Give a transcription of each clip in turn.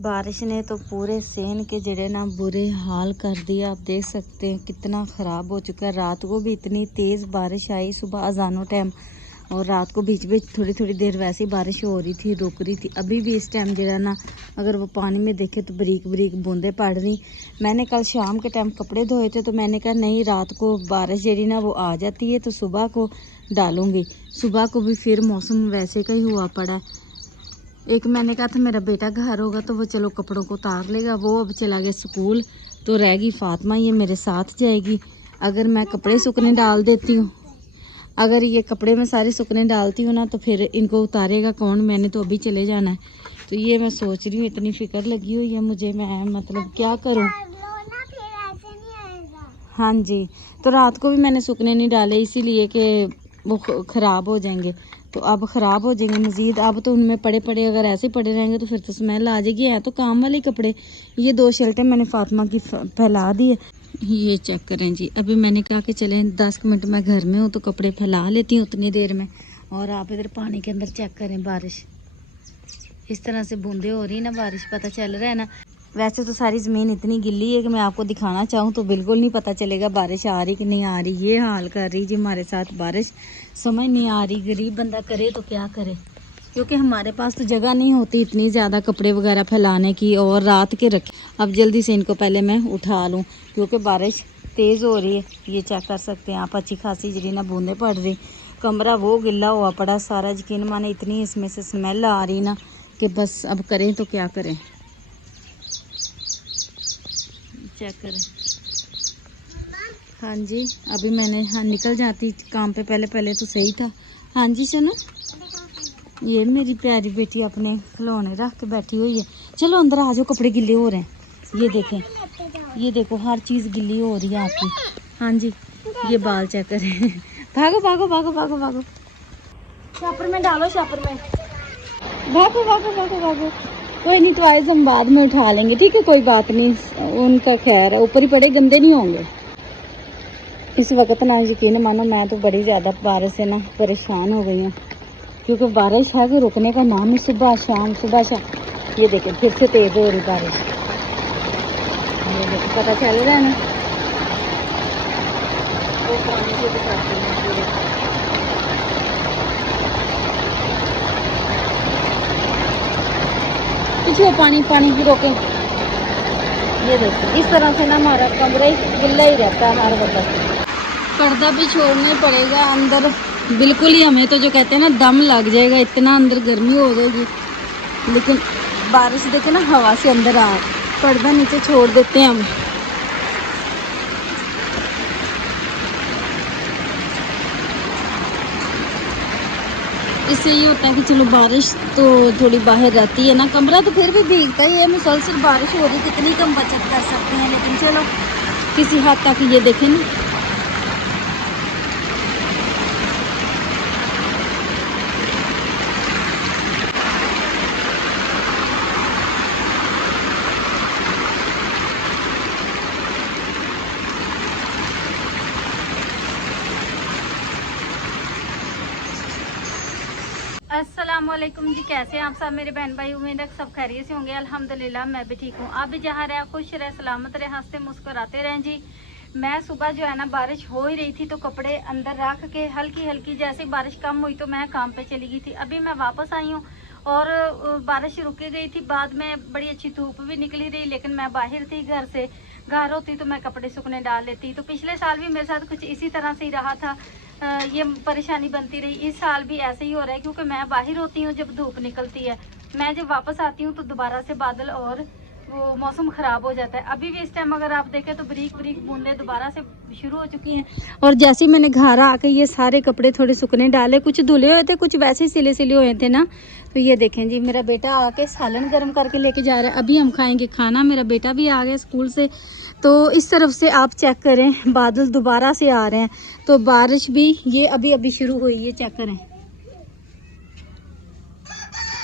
बारिश ने तो पूरे सेन के जड़े ना बुरे हाल कर दिए। आप देख सकते हैं कितना ख़राब हो चुका है। रात को भी इतनी तेज़ बारिश आई, सुबह अजानों टाइम, और रात को बीच बीच थोड़ी थोड़ी देर वैसी बारिश हो रही थी, रुक रही थी। अभी भी इस टाइम जरा ना अगर वो पानी में देखे तो बरीक बरीक बूंदें पड़ रही। मैंने कल शाम के टाइम कपड़े धोए थे तो मैंने कहा नहीं, रात को बारिश जड़ी ना वो आ जाती है तो सुबह को डालूँगी। सुबह को भी फिर मौसम वैसे का ही हुआ पड़ा है। एक मैंने कहा था मेरा बेटा घर होगा तो वो चलो कपड़ों को उतार लेगा, वो अब चला गया स्कूल, तो रहेगी फातिमा, ये मेरे साथ जाएगी। अगर मैं कपड़े सूखने डाल देती हूँ, अगर ये कपड़े मैं सारे सूखने डालती हूँ ना तो फिर इनको उतारेगा कौन, मैंने तो अभी चले जाना है। तो ये मैं सोच रही हूँ, इतनी फ़िक्र लगी हुई है मुझे, मैं मतलब क्या करूँ। हाँ जी, तो रात को भी मैंने सूखने नहीं डाले इसीलिए कि वो ख़राब हो जाएंगे, तो अब ख़राब हो जाएंगे मज़ीद। अब तो उनमें पड़े पड़े अगर ऐसे पड़े रहेंगे तो फिर तो स्मेल आ जाएगी। है तो काम वाले कपड़े। ये 2 शर्टें मैंने फातिमा की फैला दी है, ये चेक करें जी। अभी मैंने कहा कि चलें 10 मिनट मैं घर में हूँ तो कपड़े फैला लेती हूँ उतनी देर में। और आप इधर पानी के अंदर चेक करें, बारिश इस तरह से बूंदे हो रही ना, बारिश पता चल रहा है ना। वैसे तो सारी ज़मीन इतनी गिल्ली है कि मैं आपको दिखाना चाहूँ तो बिल्कुल नहीं पता चलेगा बारिश आ रही कि नहीं आ रही। ये हाल कर रही जी हमारे साथ बारिश, समझ नहीं आ रही। गरीब बंदा करे तो क्या करे, क्योंकि हमारे पास तो जगह नहीं होती इतनी ज़्यादा कपड़े वगैरह फैलाने की और रात के रखे। अब जल्दी से इनको पहले मैं उठा लूँ क्योंकि बारिश तेज़ हो रही है। ये चेक कर सकते हैं आप, अच्छी खासी जरी ना बूंदें पड़ रही। कमरा वो गिल्ला हुआ पड़ा सारा, यकीन माने इतनी इसमें से स्मेल आ रही ना कि बस अब करें तो क्या करें। चेक करें। हाँ जी, अभी मैंने हाँ निकल जाती काम पे, पहले तो सही था। हाँ जी चलो, ये मेरी प्यारी बेटी अपने खिलौने रख के बैठी हुई है। चलो अंदर आ जाओ, कपड़े गिले हो रहे हैं। ये देखें, ये देखो हर चीज़ गिल्ली हो रही है आपकी। हाँ जी, ये बाल चेक करें। भागो भागो भागो भागो भागो, शापर में डालो, शापर में भागो भागो भागो भागो। कोई नहीं, तो आए हम बाद में उठा लेंगे, ठीक है, कोई बात नहीं, उनका खैर है, ऊपर ही पड़े, गंदे नहीं होंगे। इस वक्त ना यकीन मानो मैं तो बड़ी ज़्यादा बारिश से ना परेशान हो गई हूँ, क्योंकि बारिश है कि रुकने का नाम ही, सुबह शाम सुबह शाम। ये देखें फिर से तेज़ हो रही बारिश, ये देखें पता चल रहा है ना। वो पानी से दिखाते हैं पूरे, पीछे पानी पानी भी रोके। ये देखो इस तरह से ना हमारा कमरा ही गिल्ला ही रहता है हर वक्त। पर्दा भी छोड़ना पड़ेगा अंदर, बिल्कुल ही हमें तो जो कहते हैं ना दम लग जाएगा, इतना अंदर गर्मी हो जाएगी। लेकिन बारिश देखे ना हवा से अंदर आ, पर्दा नीचे छोड़ देते हैं हम। इससे ये होता है कि चलो बारिश तो थोड़ी बाहर रहती है ना, कमरा तो फिर भी भीगता ही है। मुसलसल बारिश हो रही, कितनी कम बचत कर सकते हैं, लेकिन चलो किसी हद तक। ये देखें ना, अस्सलामुअलैकुम जी, कैसे हैं आप सब मेरे बहन भाई। उम्मीद है सब खैरियत से होंगे। अल्हम्दुलिल्लाह मैं भी ठीक हूँ। आप भी जहाँ रहे खुश रहे, सलामत रहे, हंसते मुस्कुराते रहें जी। मैं सुबह जो है ना बारिश हो ही रही थी तो कपड़े अंदर रख के हल्की हल्की, जैसे बारिश कम हुई तो मैं काम पे चली गई थी। अभी मैं वापस आई हूँ और बारिश रुक गई थी। बाद में बड़ी अच्छी धूप भी निकली रही, लेकिन मैं बाहर थी घर से। घर होती तो मैं कपड़े सूखने डाल लेती। तो पिछले साल भी मेरे साथ कुछ इसी तरह से ही रहा था, ये परेशानी बनती रही। इस साल भी ऐसे ही हो रहा है, क्योंकि मैं बाहर होती हूँ जब धूप निकलती है, मैं जब वापस आती हूँ तो दोबारा से बादल और वो मौसम ख़राब हो जाता है। अभी भी इस टाइम अगर आप देखें तो बरीक बरीक बूंदें दोबारा से शुरू हो चुकी हैं। और जैसे ही मैंने घर आके ये सारे कपड़े थोड़े सूखने डाले, कुछ धुले हुए थे, कुछ वैसे ही सिले सिले हुए थे ना। तो ये देखें जी, मेरा बेटा आके सालन गर्म करके लेके जा रहा है। अभी हम खाएंगे खाना, मेरा बेटा भी आ गया स्कूल से। तो इस तरफ से आप चेक करें, बादल दोबारा से आ रहे हैं, तो बारिश भी ये अभी अभी शुरू हुई है, चेक करें।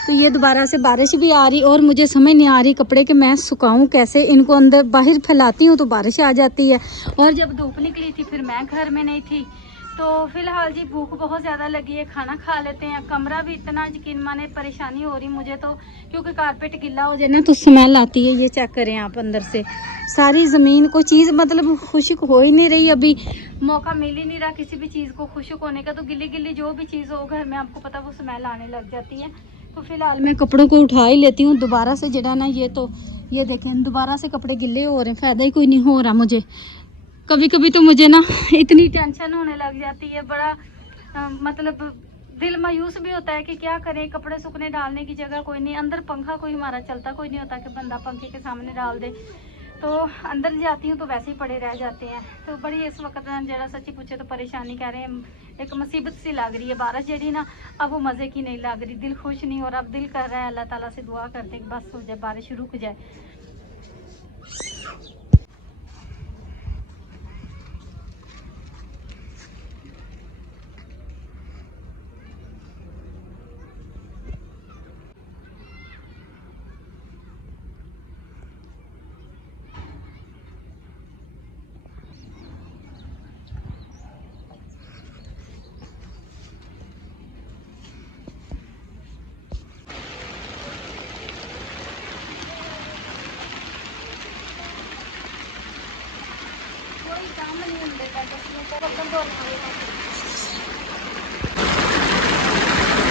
तो ये दोबारा से बारिश भी आ रही, और मुझे समझ नहीं आ रही कपड़े कि मैं सुखाऊं कैसे। इनको अंदर बाहर फैलाती हूँ तो बारिश आ जाती है, और जब धूप निकली थी फिर मैं घर में नहीं थी, तो फिलहाल जी भूख बहुत ज़्यादा लगी है, खाना खा लेते हैं। कमरा भी इतना यकीन माने परेशानी हो रही मुझे तो, क्योंकि कारपेट गिल्ला हो जाए ना तो स्मेल आती है। ये चेक करें आप, अंदर से सारी ज़मीन को चीज़ मतलब खुशक हो ही नहीं रही, अभी मौका मिल ही नहीं रहा किसी भी चीज़ को खुशक होने का। तो गिल्ली गिल्ली जो भी चीज़ हो घर में, आपको पता वो स्मेल आने लग जाती है। तो फिलहाल मैं कपड़ों को उठा ही लेती हूँ दोबारा से जड़ा ना। ये देखें दोबारा से कपड़े गिल्ले हो रहे हैं, फ़ायदा ही कोई नहीं हो रहा मुझे। कभी कभी तो मुझे ना इतनी टेंशन होने लग जाती है, बड़ा मतलब दिल मायूस भी होता है कि क्या करें, कपड़े सूखने डालने की जगह कोई नहीं, अंदर पंखा कोई हमारा चलता कोई नहीं होता कि बंदा पंखे के सामने डाल दे। तो अंदर जाती हूँ तो वैसे ही पड़े रह जाते हैं। तो बड़ी इस वक्त जरा सच्ची पूछे तो परेशानी कह रहे हैं, एक मुसीबत सी लग रही है। बारिश जड़ी ना अब वो मज़े की नहीं लग रही, दिल खुश नहीं हो रहा। अब दिल कर रहा है अल्लाह ताला से दुआ करते कि बस हो जाए, बारिश रुक जाए।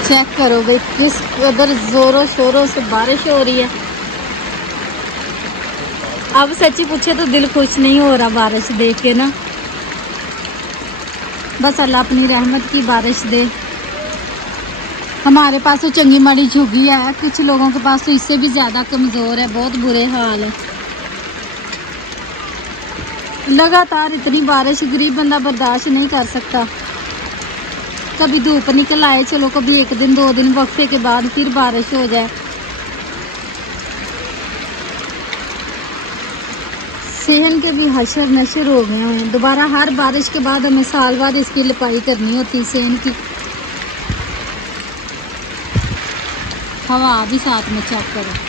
चेक करो भाई किस कदर जोरों शोरों से बारिश हो रही है। अब सच्ची पूछे तो दिल खुश नहीं हो रहा बारिश देख के ना। बस अल्लाह अपनी रहमत की बारिश दे। हमारे पास तो चंगी माड़ी झुगी है, कुछ लोगों के पास तो इससे भी ज़्यादा कमज़ोर है, बहुत बुरे हाल है। लगातार इतनी बारिश गरीब बंदा बर्दाश्त नहीं कर सकता। कभी धूप निकल आए चलो, कभी एक दिन 2 दिन वक्फे के बाद फिर बारिश हो जाए। सेहन के भी हशर नशर हो गए हैं। दोबारा हर बारिश के बाद हमें साल बाद इसकी लिपाई करनी होती सेहन की। हवा भी साथ में चेक करो।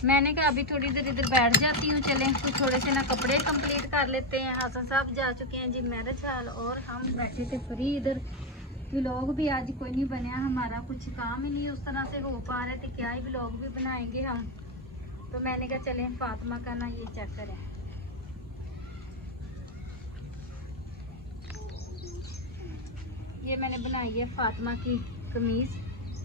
मैंने कहा अभी थोड़ी देर इधर बैठ जाती हूँ, चलें तो थोड़े से ना कपड़े कंप्लीट कर लेते हैं। हसन साहब जा चुके हैं जी मैरिज हाल और हम बैठे थे फ्री इधर। व्लॉग भी आज कोई नहीं बनया हमारा, कुछ काम ही नहीं उस तरह से हो पा रहे थे, क्या ही व्लॉग भी बनाएंगे हम। तो मैंने कहा चलें फातिमा का ना ये चेक करें, ये मैंने बनाई है फातिमा की कमीज़,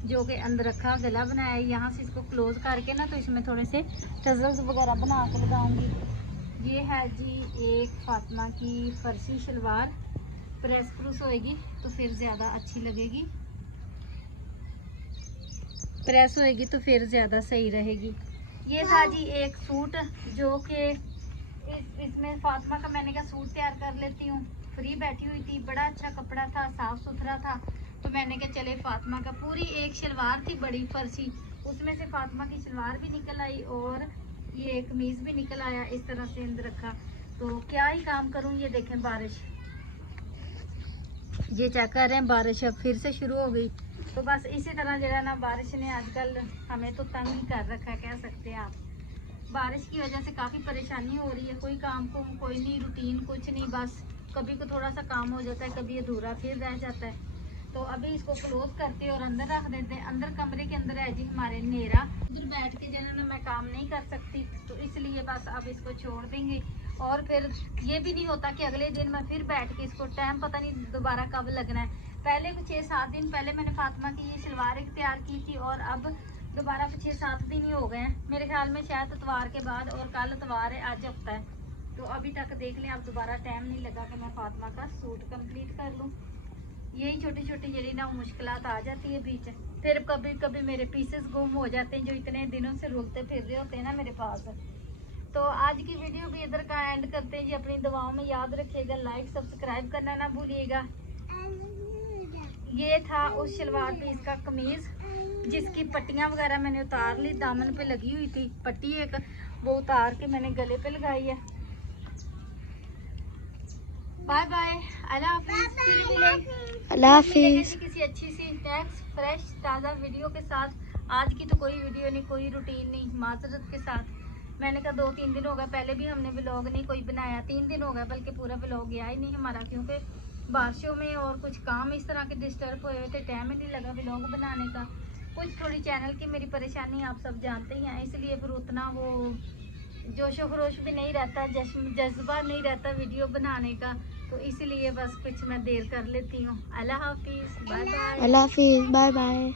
जो कि अंदर रखा गला बनाया है। यहाँ से इसको क्लोज करके ना तो इसमें थोड़े से टजल्स वगैरह बना कर लगाऊंगी। ये है जी एक फातिमा की फर्सी शलवार, प्रेस प्रूस होएगी तो फिर ज़्यादा अच्छी लगेगी, प्रेस होएगी तो फिर ज़्यादा सही रहेगी। ये था जी एक सूट जो कि इसमें फातिमा का मैंने कहा सूट तैयार कर लेती हूँ। फ्री बैठी हुई थी, बड़ा अच्छा कपड़ा था, साफ़ सुथरा था, तो मैंने कहा चले फातिमा का। पूरी एक शलवार थी बड़ी फर्सी, उसमें से फातिमा की शलवार भी निकल आई और ये कमीज़ भी निकल आया, इस तरह से अंदर रखा। तो क्या ही काम करूँ। ये देखें बारिश, ये चेक कर रहे हैं बारिश अब फिर से शुरू हो गई। तो बस इसी तरह जो है ना बारिश ने आजकल हमें तो तंग ही कर रखा है, कह सकते हैं आप। बारिश की वजह से काफ़ी परेशानी हो रही है, कोई काम को कोई नहीं, रूटीन कुछ नहीं, बस कभी को थोड़ा सा काम हो जाता है, कभी अधूरा फिर रह जाता है। तो अभी इसको क्लोज करते हैं और अंदर रख देते हैं। अंदर कमरे के अंदर है जी हमारे नेरा, उधर बैठ के जो है मैं काम नहीं कर सकती, तो इसलिए बस अब इसको छोड़ देंगे। और फिर ये भी नहीं होता कि अगले दिन मैं फिर बैठ के इसको, टाइम पता नहीं दोबारा कब लगना है। पहले 6-7 दिन पहले मैंने फातिमा की ये शलवार एक तैयार की थी और अब दोबारा 6-7 दिन ही हो गए हैं मेरे ख्याल में, शायद इतवार के बाद, और कल इतवार है, आज हफ्ता है। तो अभी तक देख लें, अब दोबारा टाइम नहीं लगा कि मैं फातिमा का सूट कंप्लीट कर लूँ। यही छोटी छोटी जड़ी ना मुश्किलात आ जाती है बीच, फिर कभी कभी मेरे पीसेस गुम हो जाते हैं जो इतने दिनों से रुलते फिर रहे होते हैं ना मेरे पास। तो आज की वीडियो भी इधर का एंड करते हैं जी। अपनी दुआओं में याद रखिएगा, लाइक सब्सक्राइब करना ना भूलिएगा। ये था उस शलवार पीस का कमीज जिसकी पट्टियां वगैरह मैंने उतार ली, दामन पे लगी हुई थी पट्टी एक, वो उतार के मैंने गले पे लगाई है। बाय बाय, अल्लाह हाफिज़। फिर मिलेंगे किसी अच्छी सी नेक्स्ट फ्रेश ताज़ा वीडियो के साथ। आज की तो कोई वीडियो नहीं, कोई रूटीन नहीं, माजरत के साथ। मैंने कहा 2-3 दिन हो गए, पहले भी हमने व्लॉग नहीं कोई बनाया, 3 दिन हो गए बल्कि पूरा व्लॉग गया ही नहीं हमारा, क्योंकि बारिशों में और कुछ काम इस तरह के डिस्टर्ब हुए थे, टाइम ही नहीं लगा व्लॉग बनाने का। कुछ थोड़ी चैनल की मेरी परेशानी आप सब जानते ही हैं, इसलिए फिर उतना वो जोशो खरोश भी नहीं रहता, जज्बा नहीं रहता वीडियो बनाने का, तो इसलिए बस कुछ मैं देर कर लेती हूँ। अल्लाह हाफिज़, बाय बाय। अल्लाह हाफिज़, बाय बाय।